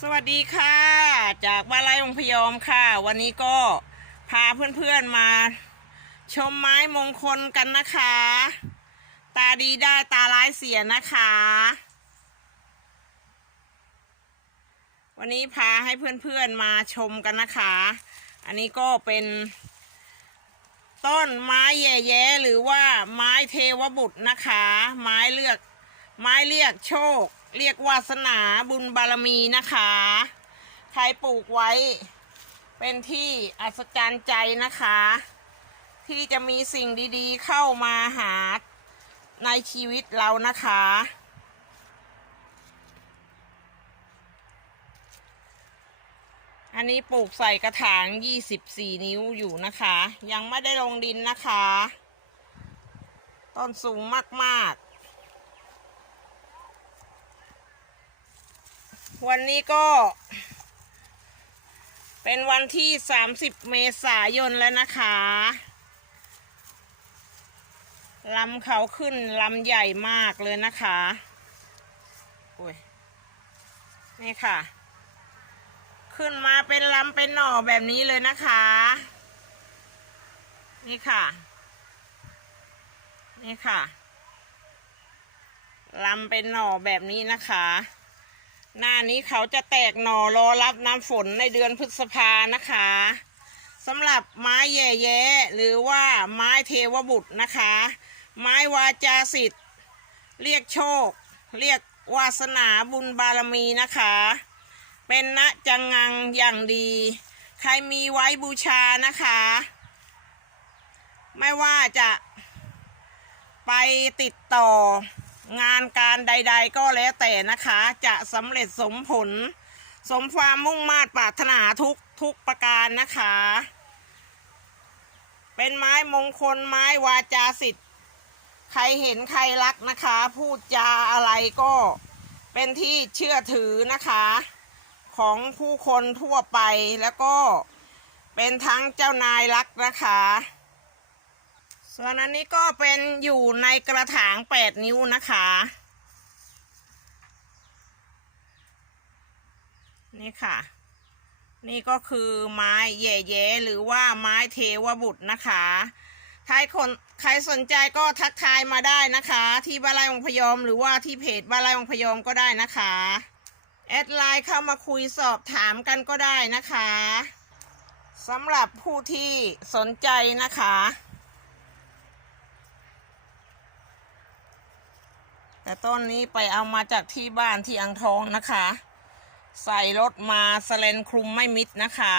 สวัสดีค่ะ จากบ้านไร่องพยอมค่ะ วันนี้ก็พาเพื่อนๆมา ชมไม้มงคลกันนะคะ ตาดีได้ตาร้ายเสียนะคะ วันนี้พาให้เพื่อนๆมาชมกันนะคะ อันนี้ก็เป็นต้นไม้แย่ๆหรือว่าไม้เทวบุตรนะคะ ไม้เลือก ไม้เรียกโชค เรียกวาสนาบุญบารมีนะคะ ใครปลูกไว้ เป็นที่อัศจรรย์ใจนะคะ ที่จะมีสิ่งดีๆ เข้ามาหาในชีวิตเรานะคะ อันนี้ปลูกใส่กระถาง 24 นิ้วอยู่นะคะ ยังไม่ได้ลงดินนะคะ ต้นสูงมาก ๆ วันนี้ก็ เป็นวันที่ 30 เมษายนแล้วนะคะลำเขาขึ้นลำใหญ่มากเลยนะคะโอ้ยนี่ค่ะ ขึ้นมาเป็นลำเป็นหน่อแบบนี้เลยนะคะ นี่ค่ะ นี่ค่ะลำเป็นหน่อแบบนี้นะคะ หน้านี้เขาจะแตกหน่อรอรับน้ำฝนในเดือนพฤษภานะคะสำหรับไม้แย่ๆหรือว่าไม้เทวบุตรนะคะ ไม้วาจาสิทธิ์ เรียกโชค เรียกวาสนาบุญบารมีนะคะ เป็นณจังงังอย่างดี ใครมีไว้บูชานะคะ ไม่ว่าจะไปติดต่อ งานการใด ๆ ก็แล้วแต่นะคะ จะสำเร็จสมผล สมความมุ่งมา่ปรารถนาทุกทุกประการนะคะ เป็นไม้มงคลไม้วาจาสิทธิ์ ใครเห็นใครรักนะคะ พูดจาอะไรก็เป็นที่เชื่อถือนะคะ ของผู้คนทั่วไปแล้วก็เป็นทั้งเจ้านายรักนะคะ ส่วนอันนี้ก็เป็นอยู่ในกระถางแปดนิ้วนะคะ นี่ค่ะ นี่ก็คือไม้แย่ๆหรือว่าไม้เทวบุตรนะคะใครคนใครสนใจก็ทักทายมาได้นะคะ ที่บ้านไร่องพยอม หรือว่าที่เพจบ้านไร่องพยอมก็ได้นะคะ แอดไลน์เข้ามาคุยสอบถามกันก็ได้นะคะสำหรับผู้ที่สนใจนะคะ แต่ต้นนี้ไปเอามาจากที่บ้านที่อ่างทองนะคะ ใส่รถมาสแลนคลุมไม่มิดนะคะ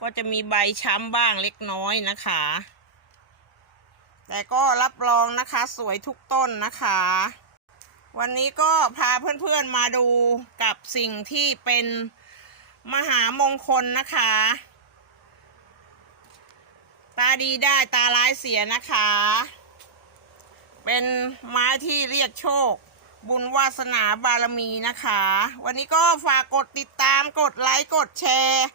ก็จะมีใบช้ำบ้างเล็กน้อยนะคะ แต่ก็รับรองนะคะ สวยทุกต้นนะคะ วันนี้ก็พาเพื่อนๆมาดูกับสิ่งที่เป็นมหามงคลนะคะ ตาดีได้ตาร้ายเสียนะคะ เป็นไม้ที่เรียกโชค บุญวาสนาบารมีนะคะ วันนี้ก็ฝากกดติดตามกดไลค์กดแชร์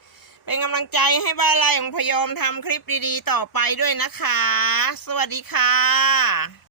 เป็นกำลังใจให้บ้านไร่ของพยอมทำคลิปดีๆ ต่อไปด้วยนะคะ สวัสดีค่ะ